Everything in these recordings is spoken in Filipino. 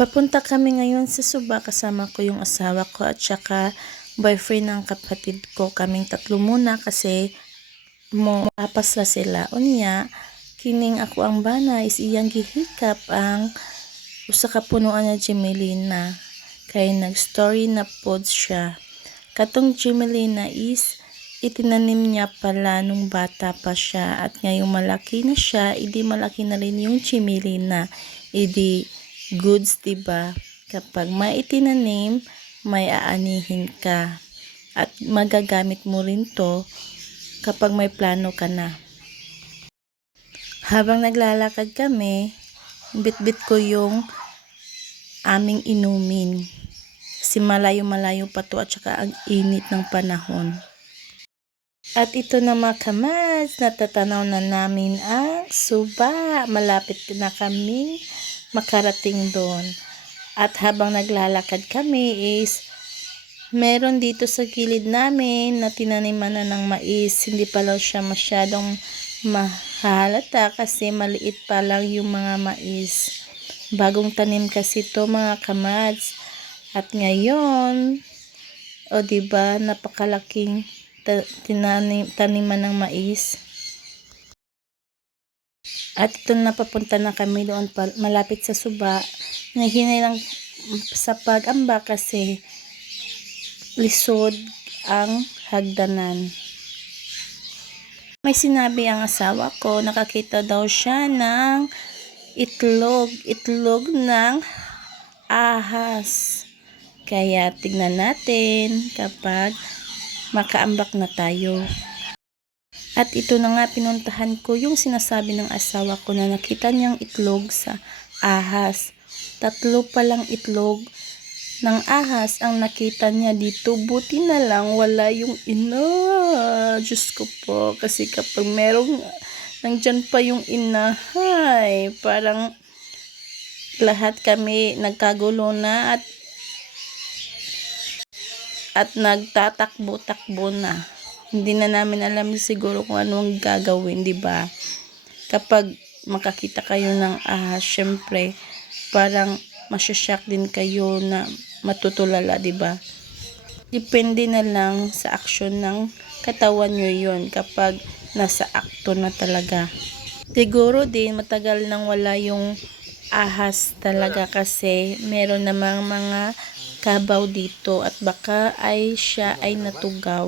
Papunta kami ngayon sa Suba, kasama ko yung asawa ko at saka boyfriend ng kapatid ko. Kaming tatlo muna kasi apas na sila. Unya, kining ako ang bana is iyang gihikap ang usa ka punuan na Gemelina. Kay nag-story na pod siya. Katong Gemelina is itinanim niya pala nung bata pa siya at ngayong malaki na siya, idi malaki na rin yung Gemelina. Idi goods, diba? Kapag may itinanim, may aanihin ka. At magagamit mo rin to kapag may plano ka na. Habang naglalakad kami, bit-bit ko yung aming inumin. Kasi malayo-malayo pa to at saka ang init ng panahon. At ito na mga kamads, natatanaw na namin ang Suba. Malapit na kami makarating doon. At habang naglalakad kami is meron dito sa gilid namin na tinaniman na ng mais. Hindi pa lang siya masyadong mahalata kasi maliit pa lang yung mga mais. Bagong tanim kasi to mga kamads. At ngayon, o diba, napakalaking taniman ng mais. At ito na papunta na kami doon malapit sa Suba. Nahinay lang sa pag-amba kasi lisod ang hagdanan. May sinabi ang asawa ko, nakakita daw siya ng itlog ng ahas. Kaya tignan natin kapag makaambak na tayo. At ito na nga, pinuntahan ko yung sinasabi ng asawa ko na nakita niyang itlog sa ahas. 3 palang itlog ng ahas ang nakita niya dito. Buti na lang wala yung ina. Diyos ko po, kasi kapag merong nandyan pa yung ina, hay, parang lahat kami nagkagulo na at nagtatakbo-takbo na. Hindi na namin alam siguro kung anong gagawin, di ba? Kapag makakita kayo ng ahas, syempre parang masyashock din kayo na matutulala, di ba? Depende na lang sa aksyon ng katawan nyo yun kapag nasa akto na talaga. Siguro din matagal nang wala yung ahas talaga kasi meron namang mga kabaw dito at baka siya ay natugaw.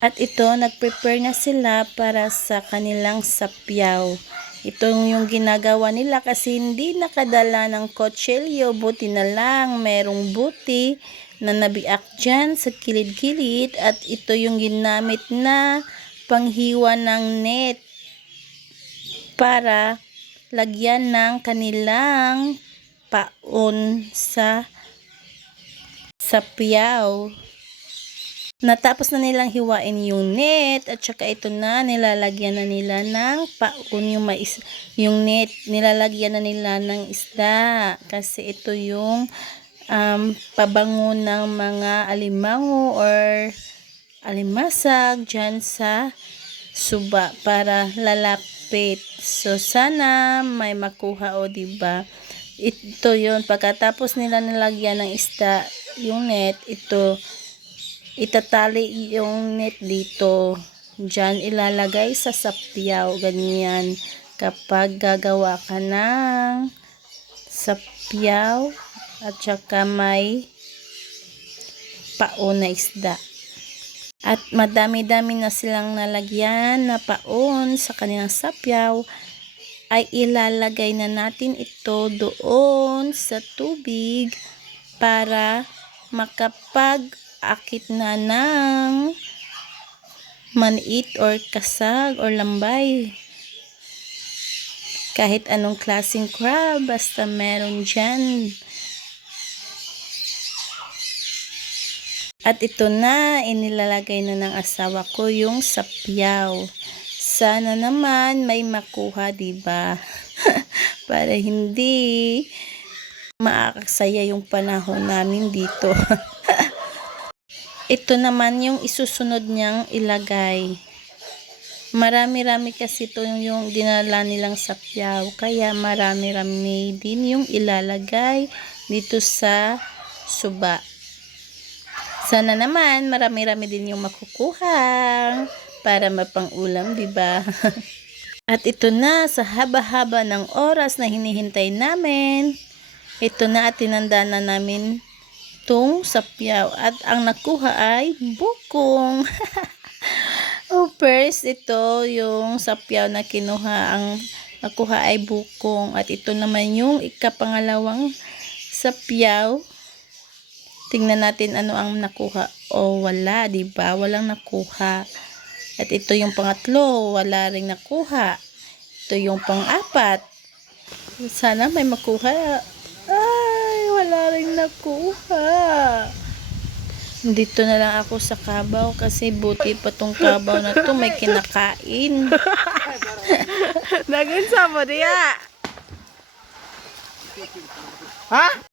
At ito, nag-prepare na sila para sa kanilang sapyaw. Ito yung ginagawa nila kasi hindi nakadala ng kutsilyo. Buti na lang, merong buti na nabiak dyan sa kilid-kilid. At ito yung ginamit na panghiwa ng net para lagyan ng kanilang paon sa sapyaw. Natapos na nilang hiwain yung net at saka ito na, nilalagyan na nila ng paon yung net, nilalagyan na nila ng isda kasi ito yung pabango ng mga alimango or alimasag dyan sa Suba para lalapit. So sana may makuha, o diba? Ito yun, pagkatapos nila nilagyan ng isda yung net, ito itatali yung net dito. Diyan ilalagay sa sapyaw. Ganyan. Kapag gagawa ka ng sapyaw at saka may paon na isda. At madami-dami na silang nalagyan na paon sa kanilang sapyaw, ay ilalagay na natin ito doon sa tubig para makapag-akit na ng maliit or kasag or lambay. Kahit anong klaseng crab, basta meron dyan. At ito na, inilalagay na ng asawa ko yung sapyaw. Sana naman may makuha, diba? Para hindi maakaksaya yung panahon namin dito. Ito naman yung isusunod niyang ilagay. Marami-rami kasi ito yung dinala nilang sapyaw. Kaya marami-rami din yung ilalagay dito sa suba. Sana naman marami-rami din yung makukuha para mapang-ulam, di ba? At ito na, sa haba-haba ng oras na hinihintay namin, ito na at tinanda na namin itong sapyaw. At ang nakuha ay bukong. First, ito yung sapyaw na kinuha. Ang nakuha ay bukong. At ito naman yung ikapangalawang sapyaw. Tingnan natin ano ang nakuha. Wala, diba? Walang nakuha. At ito yung pangatlo, wala ring nakuha. Ito yung pang-apat. Sana may makuha. Ay, wala ring nakuha. Dito na lang ako sa kabaw kasi buti pa tong kabaw na to may kinakain. Dagan sa mo diya. Ha?